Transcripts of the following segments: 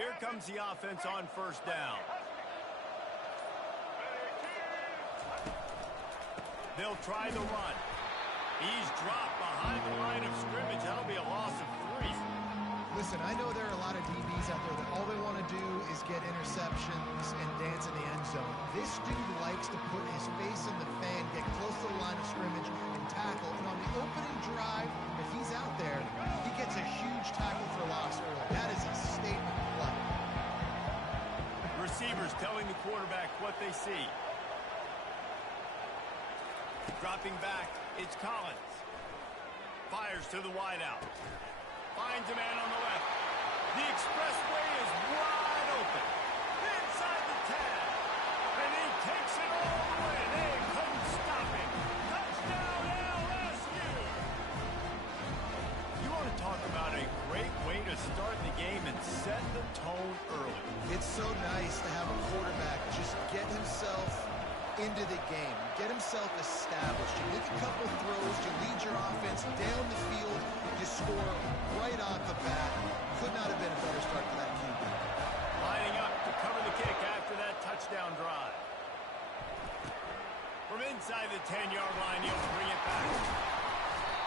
Here comes the offense on first down. They'll try the run. He's dropped behind the line of scrimmage. That'll be a loss of 3. Listen, I know there are a lot of DBs out there that all they want to do is get interceptions and dance in the end zone. This dude likes to put his face in the fan, get close to the line of scrimmage, and tackle. And on the opening drive, if he's out there, he gets a huge tackle for loss early. That is a statement play. Receivers telling the quarterback what they see. Dropping back, it's Collins. Fires to the wideout. Finds a man on the left. The expressway is wide open. Inside the 10. And he takes it all the way. They couldn't stop him. Touchdown LSU. You want to talk about a great way to start the game and set the tone early. It's so nice to have a quarterback just get himself into the game, get himself established. You make a couple throws, you lead your offense down the field, you score right off the bat. Could not have been a better start for that QB. Lining up to cover the kick after that touchdown drive. From inside the 10-yard line, he'll bring it back.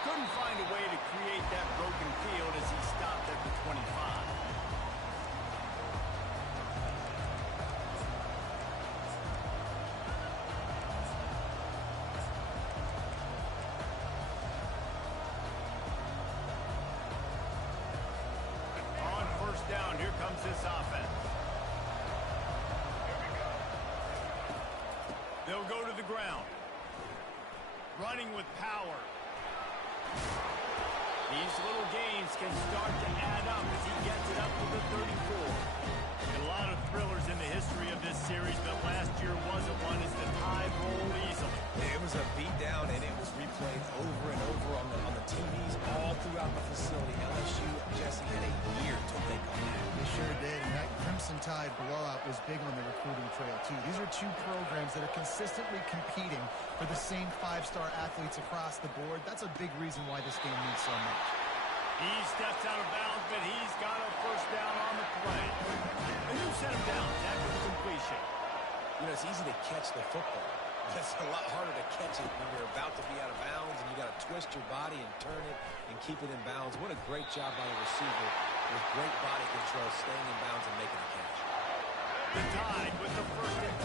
Couldn't find a way to create that broken field as he stopped at the 25. Down. Here comes this offense. They'll go to the ground. Running with power. These little gains can start to add up as he gets it up to the 34. A lot of thrillers in the history of this series, but last year wasn't one as the tide rolled easily. It was a beatdown, and it was replayed over and over on the TVs all throughout the facility. LSU, Jesse, had a year to think on that. They sure did, and that Crimson Tide blowout was big on the recruiting trail, too. These are two programs that are consistently competing for the same 5-star athletes across the board. That's a big reason why this game means so much. He steps out of bounds, but he's got a first down on the play. A new set of downs after the completion. You know, it's easy to catch the football. It's a lot harder to catch it when you're about to be out of bounds and you got to twist your body and turn it and keep it in bounds. What a great job by the receiver with great body control, staying in bounds and making a catch. The Tide with the 1st and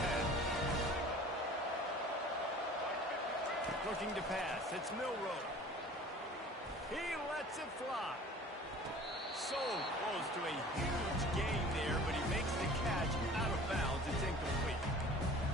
10. Looking to pass. It's Milroe. He lets it fly. So close to a huge gain there, but he makes the catch out of bounds. It's incomplete.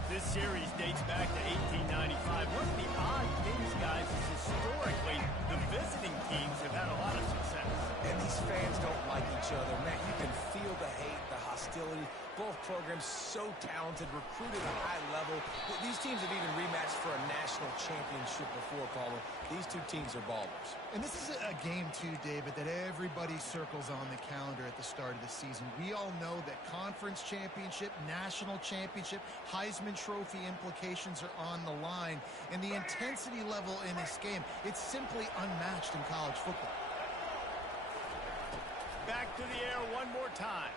This series dates back to 1895. One of the odd things, guys, is historically the visiting teams have had a lot of success. And these fans don't like each other. Man, you can feel the hate, the hostility. Both programs so talented, recruited at a high level. These teams have even rematched for a national championship before, Palmer. These two teams are ballers. And this is a game, too, David, that everybody circles on the calendar at the start of the season. We all know that conference championship, national championship, Heisman Trophy implications are on the line. And the intensity level in this game, it's simply unmatched in college football. Back to the air one more time.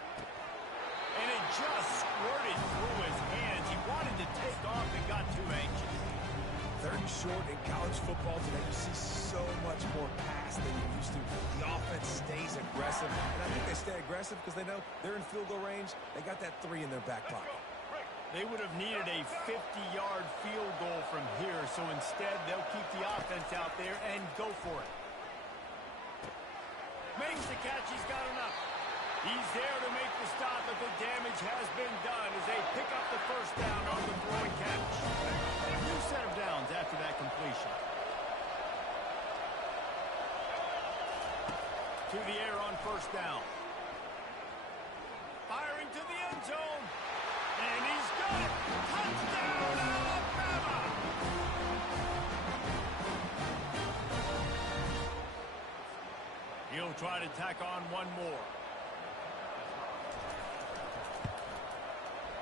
And it just squirted through his hands. He wanted to take off and got too anxious. 3rd and short in college football today. You see so much more pass than you used to. The offense stays aggressive. And I think they stay aggressive because they know they're in field goal range. They got that 3 in their back pocket. They would have needed a 50-yard field goal from here, so instead they'll keep the offense out there and go for it. Makes the catch. He's got enough. He's there to make the stop, but the damage has been done as they pick up the first down on the throwing catch. A new set of downs after that completion. To the air on first down. Firing to the end zone. And he's got it. Touchdown, Alabama! He'll try to tack on one more.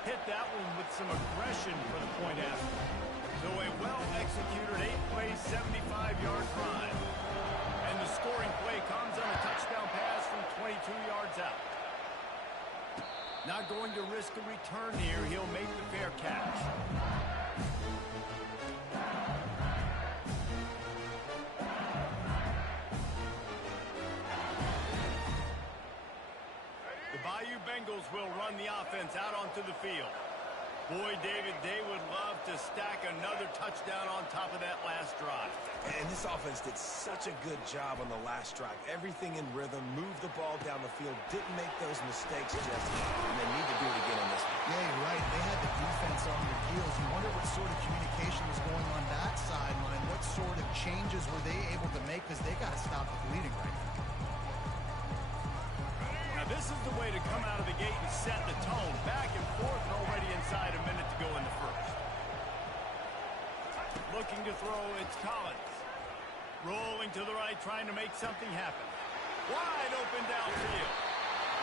Hit that one with some aggression for the point after. So a well-executed 8-play, 75-yard drive. And the scoring play comes on a touchdown pass from 22 yards out. not going to risk a return here. He'll make the fair catch. The Bayou Bengals will run the offense out onto the field. Boy, David, they would love to stack another touchdown on top of that last drive. And this offense did such a good job on the last drive. Everything in rhythm, moved the ball down the field, didn't make those mistakes, Jesse, and they need to do it again on this one. Yeah, you're right. They had the defense on their heels. You wonder what sort of communication was going on that sideline. What sort of changes were they able to make, because they got to stop the bleeding right now. This is the way to come out of the gate and set the tone. Back and forth and already inside a minute to go in the first. Looking to throw, it's Collins. Rolling to the right, trying to make something happen. Wide open downfield.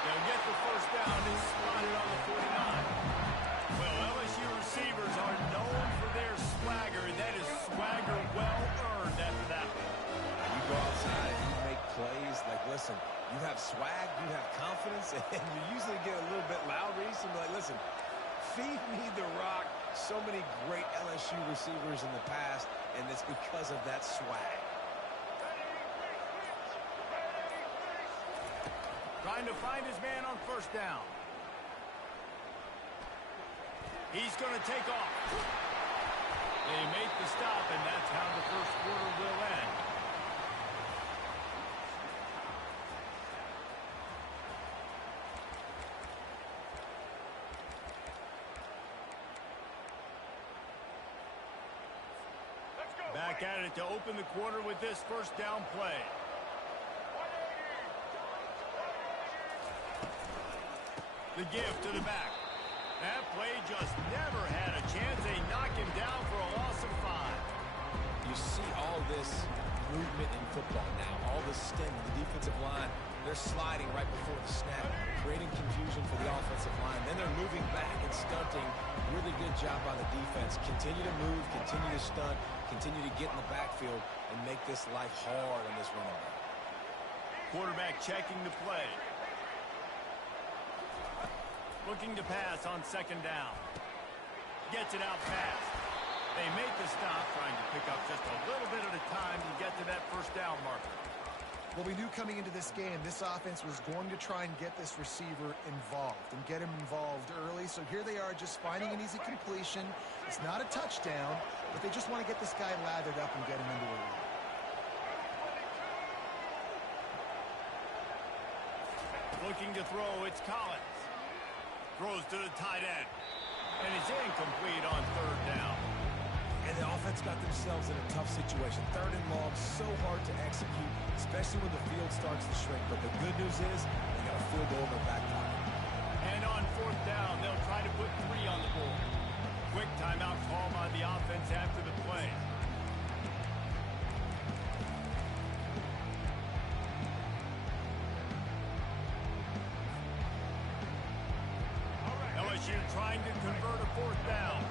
They'll get the first down. He's spotted on the 49. Well, LSU receivers are known for their swagger, and that is swagger well earned after that one. You go outside and you make plays. Like, listen, you have swag, you have confidence, and you usually get a little bit loud. Recently, like, listen, feed me the rock. So many great LSU receivers in the past, and it's because of that swag. Trying to find his man on first down. He's going to take off. They make the stop, and that's how the first quarter will end. Back at it to open the quarter with this first down play. The give to the back. That play just never had a chance. They knock him down for a loss of 5. You see all this movement in football now. All the stem, the defensive line, they're sliding right before the snap, creating confusion for the offensive line. Then they're moving back and stunting. Really good job by the defense. Continue to move, continue to stunt, continue to get in the backfield and make this life hard on this running back. Quarterback checking the play. Looking to pass on second down. Gets it out fast. They make the stop, trying to pick up just a little bit at a time to get to that first down marker. Well, we knew coming into this game, this offense was going to try and get this receiver involved and get him involved early. So here they are just finding an easy completion. It's not a touchdown, but they just want to get this guy lathered up and get him into a lead. Looking to throw, it's Collins. Throws to the tight end. And it's incomplete on third down. And the offense got themselves in a tough situation. Third and long, so hard to execute, especially when the field starts to shrink. But the good news is they got a field goal in their back pocket. And on fourth down, they'll try to put 3 on the board. Quick timeout call by the offense after the play. LSU trying to convert a fourth down.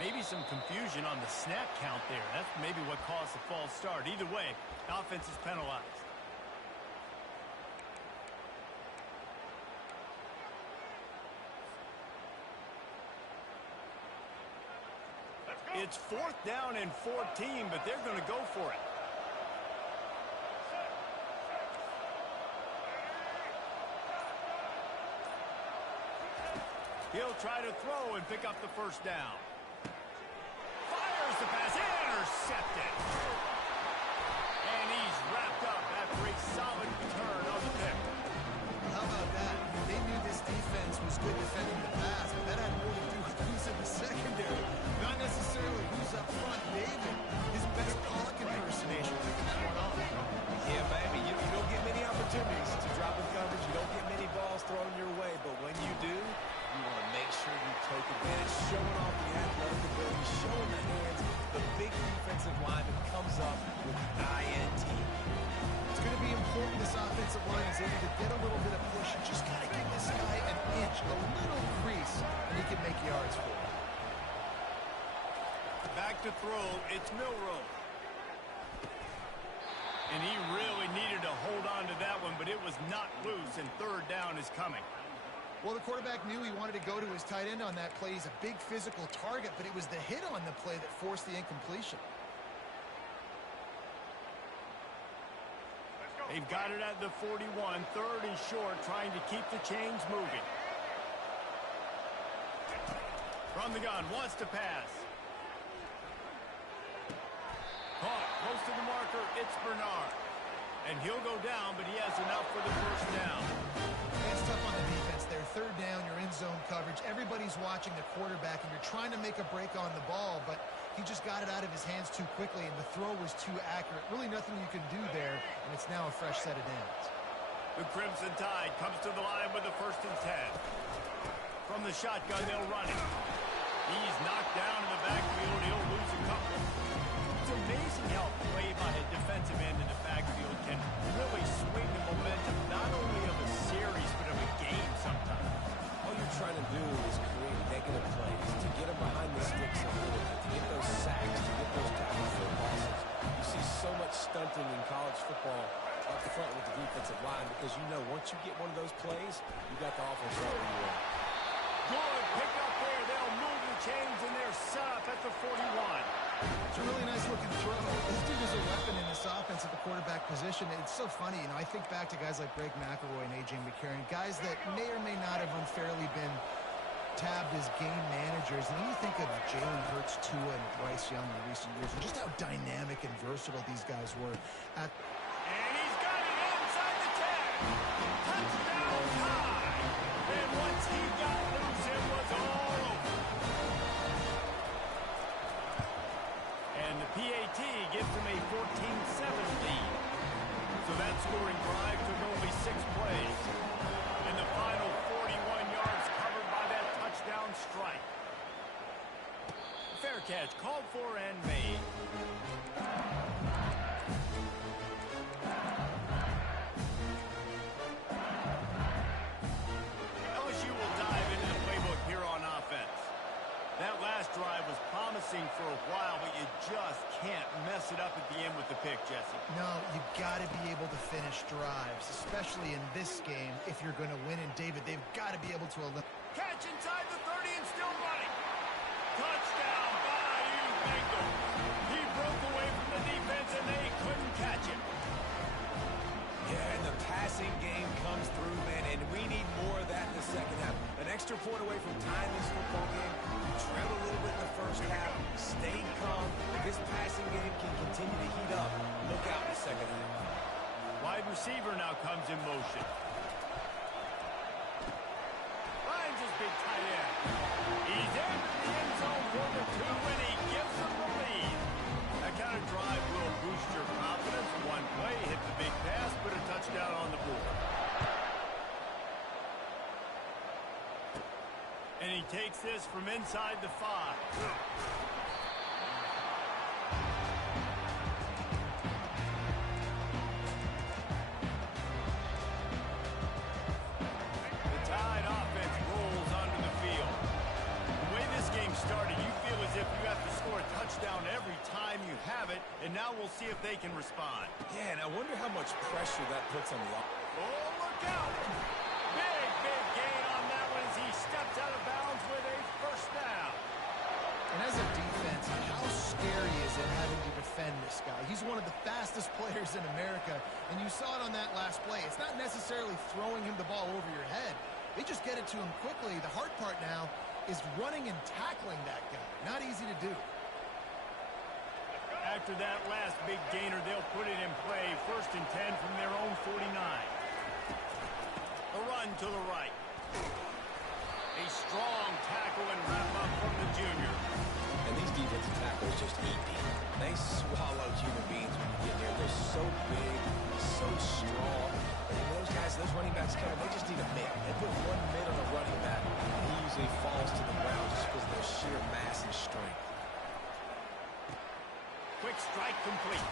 Maybe some confusion on the snap count there. That's maybe what caused the false start. Either way, offense is penalized. It's fourth down and 14, but they're going to go for it. He'll try to throw and pick up the first down. Fires the pass, intercepted. And he's wrapped up after a solid return on the pick. How about that? They knew this defense was good defending the pass, but that had more to do with who's in the secondary, not necessarily who's up front. David, his best Pollock impersonation, picking that one off. Yeah, baby, you don't get many opportunities to drop in coverage. You don't get many balls thrown your way, but when you do, you want to make sure you take advantage, showing off the athletic ability, showing the hands. The big defensive lineman comes up with the INT. It's going to be important this offensive line is able to get a little bit of push. You just got to give this guy an inch, a little crease, and he can make yards for it. to throw. It's Milroe. And he really needed to hold on to that one, but it was not loose, and third down is coming. Well, the quarterback knew he wanted to go to his tight end on that play. He's a big physical target, but it was the hit on the play that forced the incompletion. They've got it at the 41, third and short, trying to keep the chains moving. From the gun, wants to pass. Caught, close to the marker, it's Bernard. And he'll go down, but he has enough for the first down. It's tough on the defense there. Third down, you're in zone coverage. Everybody's watching the quarterback, and you're trying to make a break on the ball, but he just got it out of his hands too quickly, and the throw was too accurate. Really nothing you can do there, and it's now a fresh set of downs. The Crimson Tide comes to the line with the 1st and 10. From the shotgun, they'll run it. He's knocked down in the backfield. He'll lose a couple. It's amazing how a play by a defensive end in the backfield can really swing the momentum not only of a series but of a game sometimes. All you're trying to do is create negative plays, to get them behind the sticks a little bit, to get those sacks, to get those tackle for losses. You see so much stunting in college football up front with the defensive line because you know once you get one of those plays, you got the offense right where you want. Good pick up there. They'll move the chains, and they're set up at the 41. It's a really nice-looking throw. This dude is a weapon in this offense at the quarterback position. It's so funny. You know, I think back to guys like Greg McElroy and A.J. McCarron, guys that may or may not have unfairly been tabbed as game managers. And then you think of Jalen Hurts, Tua, and Bryce Young in recent years, and just how dynamic and versatile these guys were. And he's got it inside the 10. Touchdown tie. And once he got loose, it was all over. And the PAT gives him a 14-7 lead. So that scoring drive took only 6 plays. And the final 41 yards covered by that touchdown strike. Fair catch called for and made. LSU will dive into the playbook here on offense. That last drive was promising for a while, but you just can't mess it up at the end with the pick, Jesse. No, you got to be able to finish drives, especially in this game. If you're going to win, and David, they've got to be able to eliminate. Catch inside the 30 and still running. Touchdown, Bayou Bengals. He broke away from the defense, and they couldn't catch him. Yeah, and the passing game comes through, man, and we need more of that in the second half. An extra point away from tying this football game. Trailed a little bit in the first half, stayed calm. This passing game can continue to heat up. Look out in the second half. Wide receiver now comes in motion. Finds his big tight end. He's in the end zone for the 2, and he gives them the lead. That kind of drive will boost your confidence. One play, hit the big pass, put a touchdown on the board. And he takes this from inside the 5. Started, you feel as if you have to score a touchdown every time you have it, and now we'll see if they can respond. Yeah, and I wonder how much pressure that puts on the offense. Oh, look out! Big gain on that one as he steps out of bounds with a first down. And as a defense, how scary is it having to defend this guy? He's one of the fastest players in America, and you saw it on that last play. It's not necessarily throwing him the ball over your head. They just get it to him quickly. The hard part now is running and tackling that guy. Not easy to do. After that last big gainer, they'll put it in play. 1st and 10 from their own 49. A run to the right. A strong tackle and wrap up from the junior. And these defensive tackles just eat deep. They swallow human beings when you get there. They're so big, so strong. And those guys, those running backs, Kevin, they just need a mid. They put one mid on a running back, and he usually falls to the ground just because of their sheer mass and strength. Quick strike complete.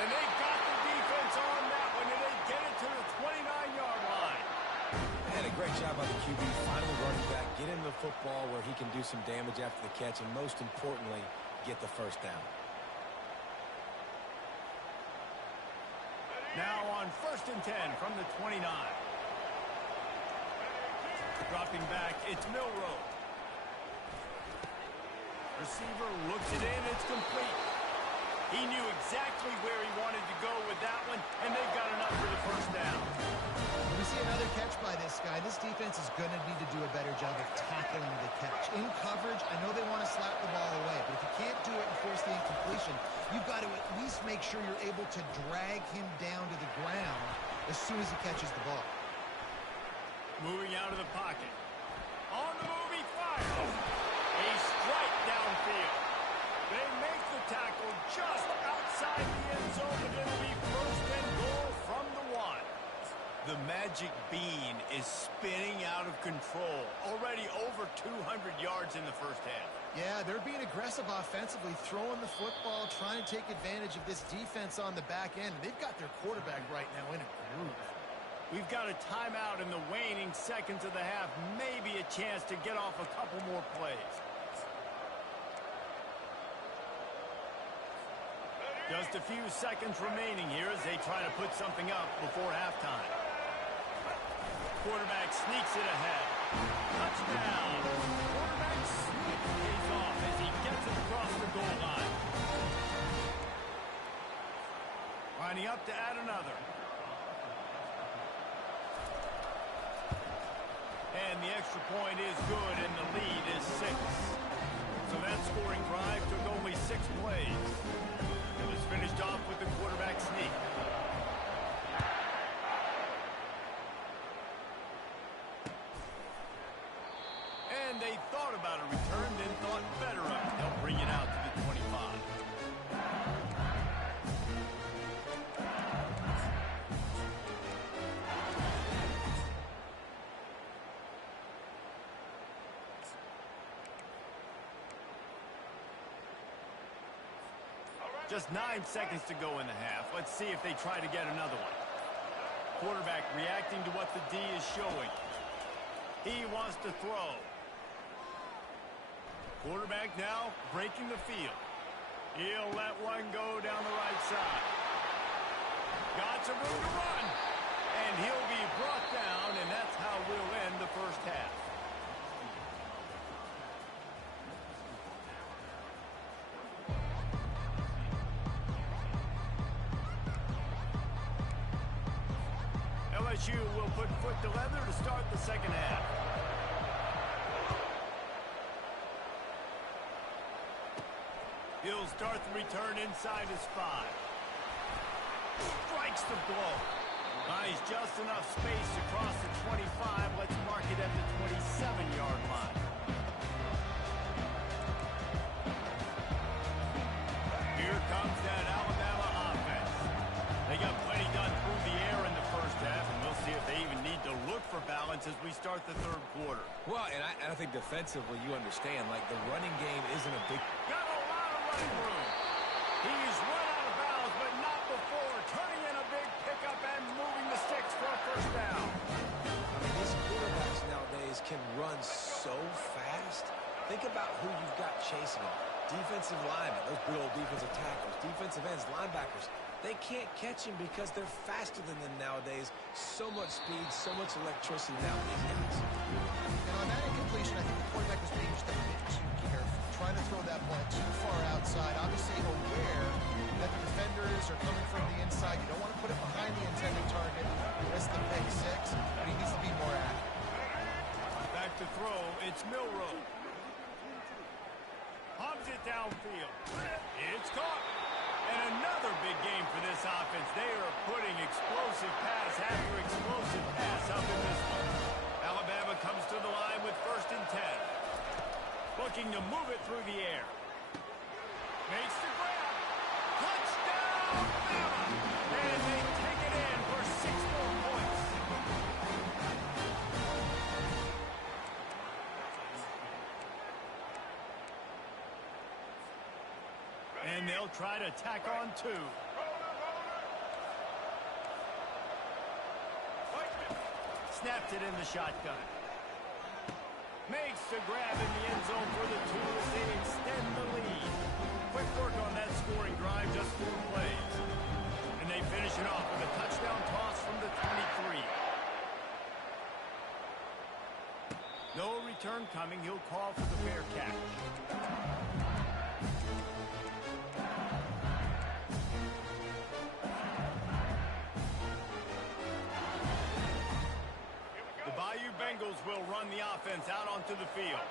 And they got the defense on that one, and they get it to the 29-yard line. They had a great job by the QB, finding the running back, get him the football where he can do some damage after the catch, and most importantly, get the first down. Now on 1st and 10 from the 29. Dropping back, it's Milroe. Receiver looks it in, it's complete. He knew exactly where he wanted to go with that one, and they've got enough for the first down. We see another catch by this guy. This defense is going to need to do a better job of tackling the catch. In coverage, I know they want to slap the ball away, but if you can't do it and force the incompletion, you've got to at least make sure you're able to drag him down to the ground as soon as he catches the ball. Moving out of the pocket. On the move, he fires. A strike downfield. They make the tackle just outside the end zone, and it'll be 1st and goal from the 1. The magic bean is spinning out of control. Already over 200 yards in the first half. Yeah, they're being aggressive offensively, throwing the football, trying to take advantage of this defense on the back end. They've got their quarterback right now in a groove. We've got a timeout in the waning seconds of the half. Maybe a chance to get off a couple more plays. Just a few seconds remaining here as they try to put something up before halftime. Quarterback sneaks it ahead. Touchdown! Quarterback sneak pays off as he gets it across the goal line. Lining up to add another. And the extra point is good, and the lead is 6. So that scoring drive took only 6 plays. It was finished off with the quarterback sneak. And they thought about a return, then thought better of it. They'll bring it out to the 25. Just 9 seconds to go in the half. Let's see if they try to get another one. Quarterback reacting to what the D is showing. He wants to throw. Quarterback now breaking the field. He'll let one go down the right side. Got some room to run. And he'll be brought down, and that's how we'll end the first half. LSU will put foot to leather to start the second half. He'll start the return inside his 5. Strikes the blow. Nice, just enough space across the 25. Let's mark it at the 27-yard line. Here comes that Alabama offense. They got plenty done through the air in the first half, and we'll see if they even need to look for balance as we start the third quarter. Well, and I think defensively you understand, like the running game isn't a big... Got a lot of running room. He's run out of bounds, but not before. Turning in a big pickup and moving the sticks for a first down. I mean, these quarterbacks nowadays can run so fast. Think about who you've got chasing them. Defensive linemen, those big old defensive tackles, defensive ends, linebackers. They can't catch him because they're faster than them nowadays. So much speed, so much electricity now with these guys. And on that incompletion, I think the quarterback was being just a bit too careful, trying to throw that ball too far outside. Obviously aware that the defenders are coming from the inside. You don't want to put it behind the intended target, risk the pick 6, but he needs to be more accurate. Back to throw, it's Milroe. Hobs it downfield. It's caught. And another big game for this offense. They are putting explosive pass after explosive pass up in this one. Alabama comes to the line with 1st and 10. Looking to move it through the air. Makes the grab. Touchdown, Alabama! And they take it in for 6 more points. And they'll try to tack on 2. Snapped it in the shotgun. Makes the grab in the end zone for the 2 as they extend the lead. Quick work on that scoring drive, just 4 plays. And they finish it off with a touchdown toss from the 23. No return coming. He'll call for the fair catch. The Bayou Bengals will run the offense out onto the field.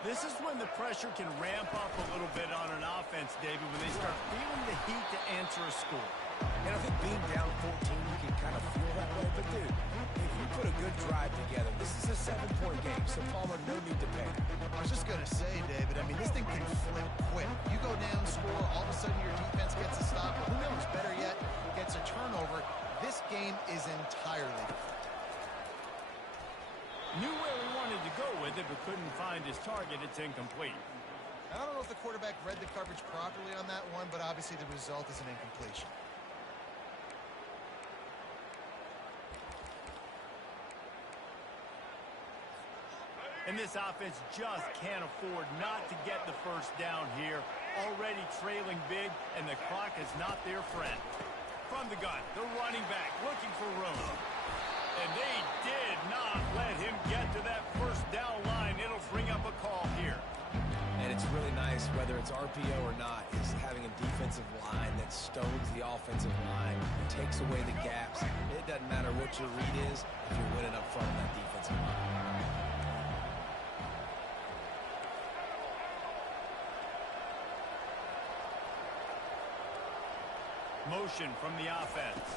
This is when the pressure can ramp up a little bit on an offense, David, when they start feeling the heat to answer a score. And I think being down 14, you can kind of feel that way. But, dude, if you put a good drive together, this is a 7-point game, so Palmer, no need to panic. I was just going to say, David, I mean, this thing can flip quick. You go down, score, all of a sudden your defense gets a stop. Who knows, better yet, gets a turnover. This game is entirely different. Knew where he wanted to go with it, but couldn't find his target. It's incomplete. I don't know if the quarterback read the coverage properly on that one, but obviously the result is an incompletion. And this offense just can't afford not to get the first down here. Already trailing big, and the clock is not their friend. From the gun, the running back looking for room. And they did not let him get to that first down line. It'll bring up a call here. And it's really nice, whether it's RPO or not, is having a defensive line that stones the offensive line, takes away the gaps. It doesn't matter what your read is if you're winning up front on that defensive line. Motion from the offense.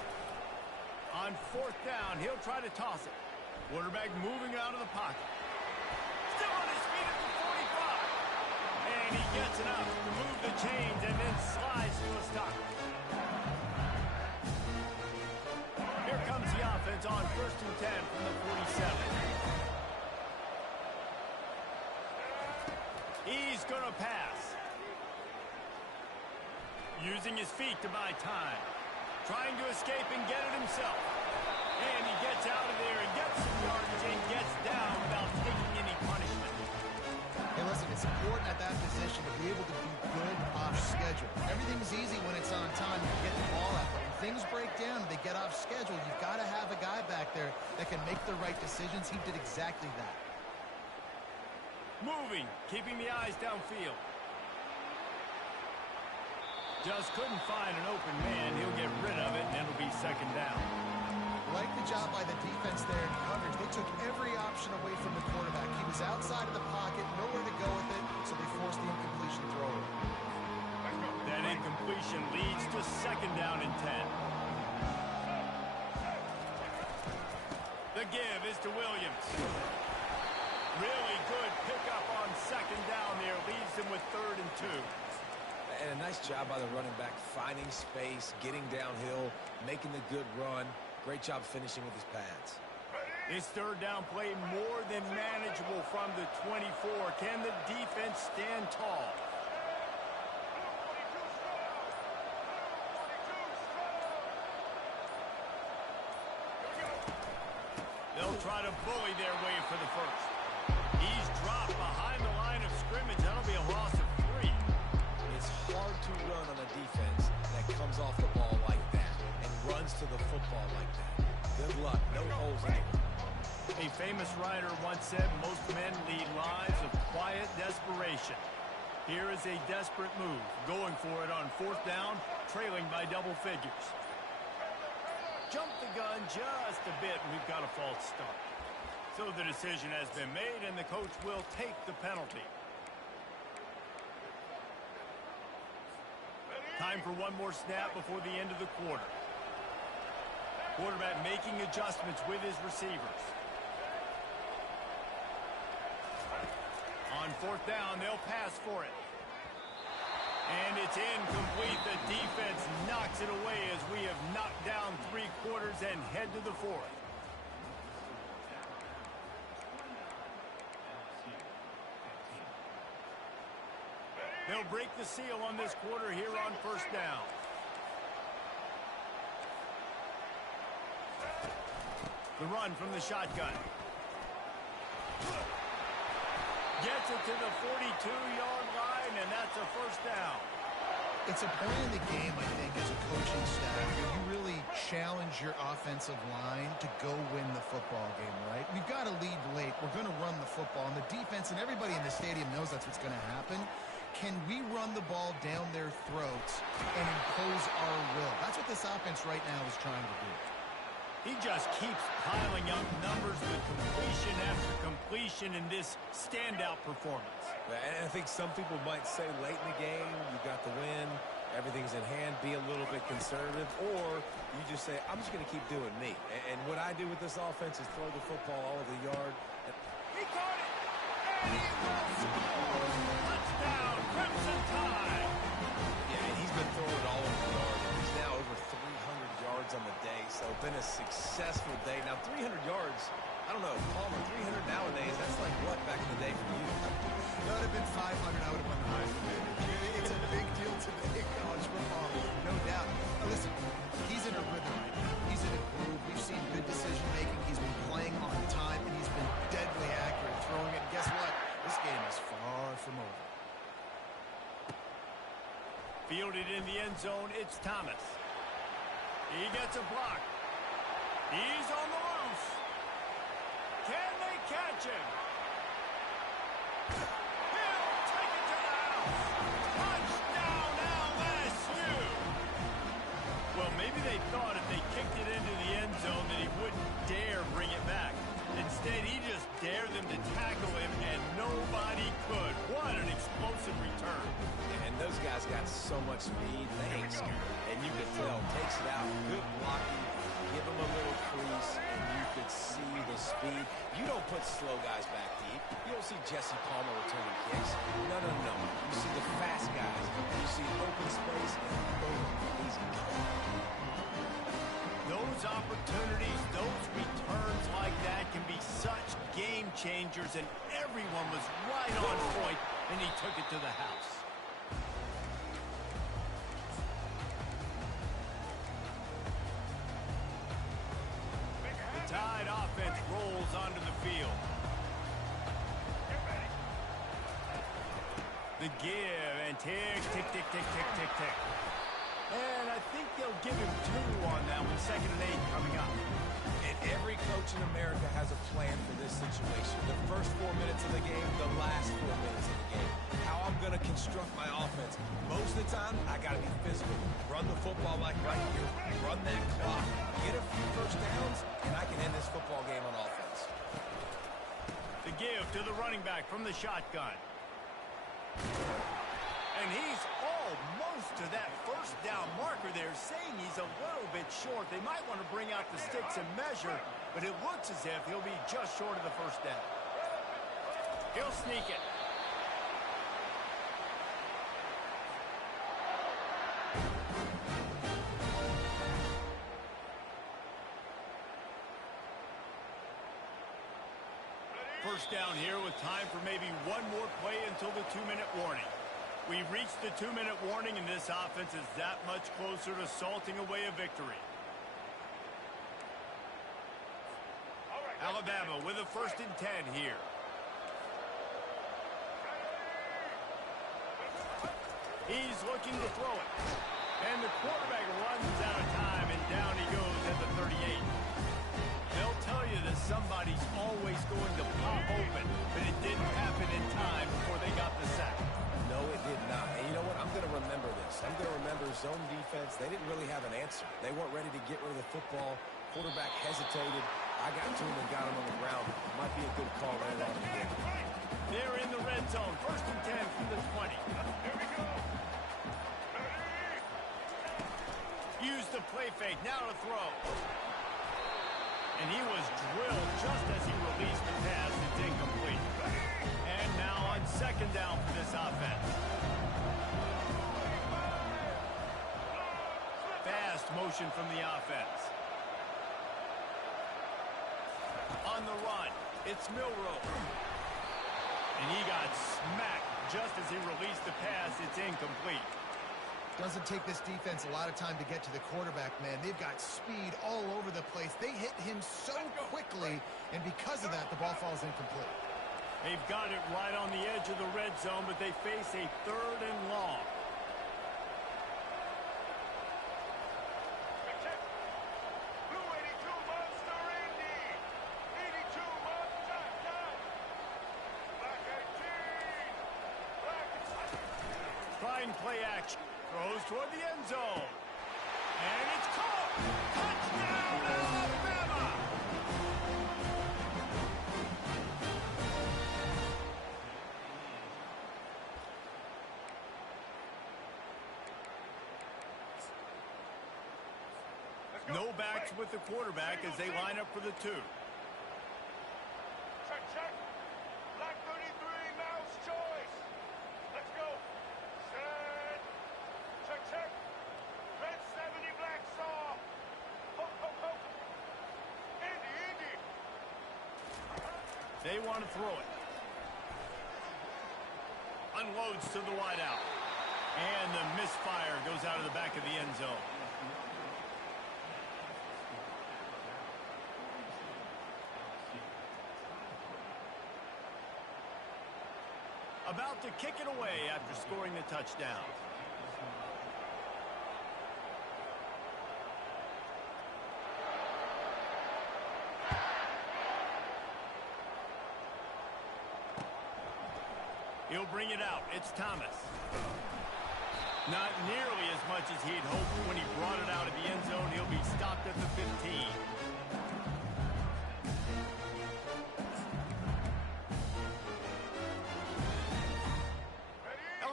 On 4th down, he'll try to toss it. Quarterback moving out of the pocket. Still on his feet at the 45. And he gets enough to move the chains and then slides to a stop. Here comes the offense on 1st and 10 from the 47. He's going to pass. Using his feet to buy time. Trying to escape and get it himself. And he gets out of there and gets some yardage and gets down without taking any punishment. Hey, listen, it's important at that position to be able to be good off schedule. Everything's easy when it's on time. You get the ball out. But when things break down and they get off schedule, you've got to have a guy back there that can make the right decisions. He did exactly that. Moving, keeping the eyes downfield. Just couldn't find an open man. He'll get rid of it, and it'll be 2nd down. Like the job by the defense there in coverage. They took every option away from the quarterback. He was outside of the pocket, nowhere to go with it, so they forced the incompletion throw. That incompletion leads to 2nd down and 10. The give is to Williams. Really good pickup on 2nd down there. Leaves him with 3rd and 2. And a nice job by the running back, finding space, getting downhill, making the good run. Great job finishing with his pads. This 3rd down play more than manageable from the 24. Can the defense stand tall? They'll try to bully their way for the first. He's dropped behind the line of scrimmage. That'll be a loss of 3. It's hard to run on a defense that comes off the ball like that and runs to the football like that. Good luck. No holes in it. A famous writer once said, most men lead lives of quiet desperation. Here is a desperate move, going for it on 4th down, trailing by double figures. Jump the gun just a bit, and we've got a false start. So the decision has been made, and the coach will take the penalty. Time for one more snap before the end of the quarter. Quarterback making adjustments with his receivers. On 4th down, they'll pass for it. And it's incomplete. The defense knocks it away as we have knocked down 3 quarters and head to the 4th. They'll break the seal on this quarter here on 1st down. The run from the shotgun. Gets it to the 42-yard line, and that's a 1st down. It's a point in the game, I think, as a coaching staff, where you really challenge your offensive line to go win the football game, right? We've got to lead late. We're going to run the football. And the defense and everybody in the stadium knows that's what's going to happen. Can we run the ball down their throats and impose our will? That's what this offense right now is trying to do. He just keeps piling up numbers with completion after completion in this standout performance. And I think some people might say late in the game, you got the win, everything's in hand, be a little bit conservative, or you just say, I'm just going to keep doing me. And what I do with this offense is throw the football all over the yard. He caught it, and he will score. Touchdown, Crimson Tide. Yeah, and he's been throwing it all over the yard. He's now over 300 yards on the day, so been a successful day. Now, 300 yards, I don't know, Palmer, 300 nowadays, that's like what back in the day for you? That would have been 500. I would have won the Heisman. It's a big deal today in college football, no doubt. Now listen, he's in a rhythm right now. He's in a groove. We've seen good decision-making. He's been playing on time, and he's been deadly accurate throwing it. And guess what? This game is far from over. Fielded in the end zone, it's Thomas. He gets a block. He's on the loose. Can they catch him? He'll take it to the house. Touchdown, LSU. Well, maybe they thought if they kicked it into the end zone that he wouldn't dare bring it back. Instead, he just dared them to tackle him, and nobody could. What an explosive return. And those guys got so much speed, they ain't scared. And you could tell, takes it out, good blocking, give him a little crease, and you could see the speed. You don't put slow guys back deep. You don't see Jesse Palmer returning kicks. No. You see the fast guys, and you see open space, and boom, he's gone. Those opportunities, those returns like that can be such game changers, and everyone was right on point, and he took it to the house. The Tide offense rolls onto the field. The give, and tick, tick, tick, tick, tick, tick, tick. And I think they'll give him 2 on that one. 2nd and 8 coming up. And every coach in America has a plan for this situation. The first 4 minutes of the game, the last 4 minutes of the game. How I'm going to construct my offense. Most of the time, I got to be physical. Run the football like right here. Run that clock. Get a few first downs, and I can end this football game on offense. The give to the running back from the shotgun. And he's almost to that first down marker there, saying he's a little bit short. They might want to bring out the sticks and measure, but it looks as if he'll be just short of the first down. He'll sneak it. First down here with time for maybe one more play until the 2-minute warning. We've reached the 2-minute warning, and this offense is that much closer to salting away a victory. Alabama with a 1st and 10 here. He's looking to throw it. And the quarterback runs out of time, and down he goes at the 38. They'll tell you that somebody's always going to pop open, but it didn't happen in time before they got the sack. No, it did not. And you know what? I'm going to remember this. I'm going to remember zone defense. They didn't really have an answer. They weren't ready to get rid of the football. Quarterback hesitated. I got to him and got him on the ground. Might be a good call later on in the game. They're in the red zone. 1st and 10 from the 20. Here we go. Use the play fake. Now to throw. And he was drilled just as he released the pass. It's incomplete. And now on 2nd down for this offense. Fast motion from the offense. On the run, it's Milroe. And he got smacked just as he released the pass. It's incomplete. Doesn't take this defense a lot of time to get to the quarterback, man. They've got speed all over the place. They hit him so quickly, and because of that, the ball falls incomplete. They've got it right on the edge of the red zone, but they face a 3rd and long. Running play action. Throws toward the end zone. And it's caught. Touchdown, Alabama! No backs with the quarterback as they line up for the 2. Check. Black 33, mouse choice. Let's go. Set. Check. Red 70, black saw. Ho. Indy. They want to throw it. Unloads to the wideout. And the misfire goes out of the back of the end zone. About to kick it away after scoring the touchdown. He'll bring it out. It's Thomas. Not nearly as much as he'd hoped when he brought it out of the end zone. He'll be stopped at the 15.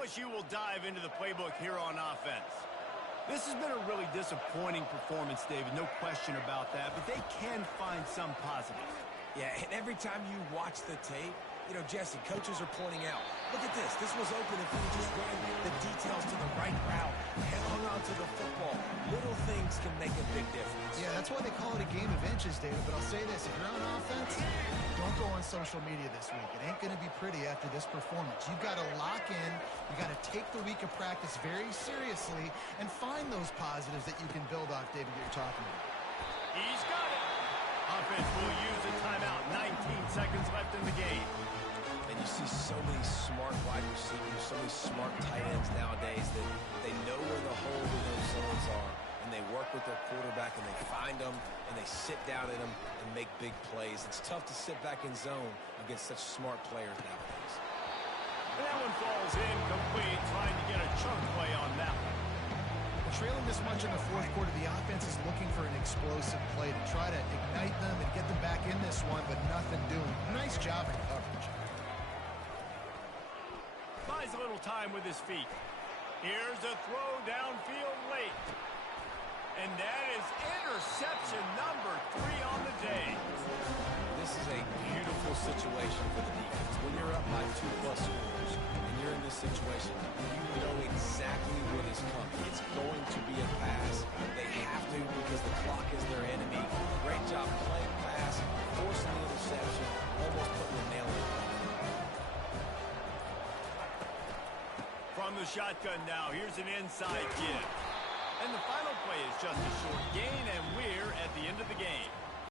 LSU will dive into the playbook here on offense. This has been a really disappointing performance, David, no question about that, but they can find some positives. Yeah, and every time you watch the tape, you know, Jesse, coaches are pointing out, look at this. This was open if he just ran the details to the right route and hung on to the football. Little things can make a big difference. Yeah, that's why they call it a game of inches, David. But I'll say this, if you're on offense, don't go on social media this week. It ain't going to be pretty after this performance. You've got to lock in. You've got to take the week of practice very seriously and find those positives that you can build off, David, that you're talking about. He's got it. Offense will use a timeout. 19 seconds left in the game. And you see so many smart wide receivers, so many smart tight ends nowadays that they know where the holes in those zones are, and they work with their quarterback, and they find them, and they sit down in them and make big plays. It's tough to sit back in zone against such smart players nowadays. And that one falls incomplete, trying to get a chunk play on that one. Trailing this much in the fourth quarter, the offense is looking for an explosive play to try to ignite them and get them back in this one, but nothing doing. Nice job in coverage. Buys a little time with his feet. Here's a throw downfield late. And that is interception number 3 on the day. This is a beautiful situation for the defense. When you're up by 2+ scores and you're in this situation, you know exactly what is coming. It's going to be a pass. They have to because the clock is their enemy. Great job playing pass, forcing the interception, almost putting the nail in the coffin. From the shotgun now, here's an inside give. And the final play is just a short gain, and we're at the end of the game.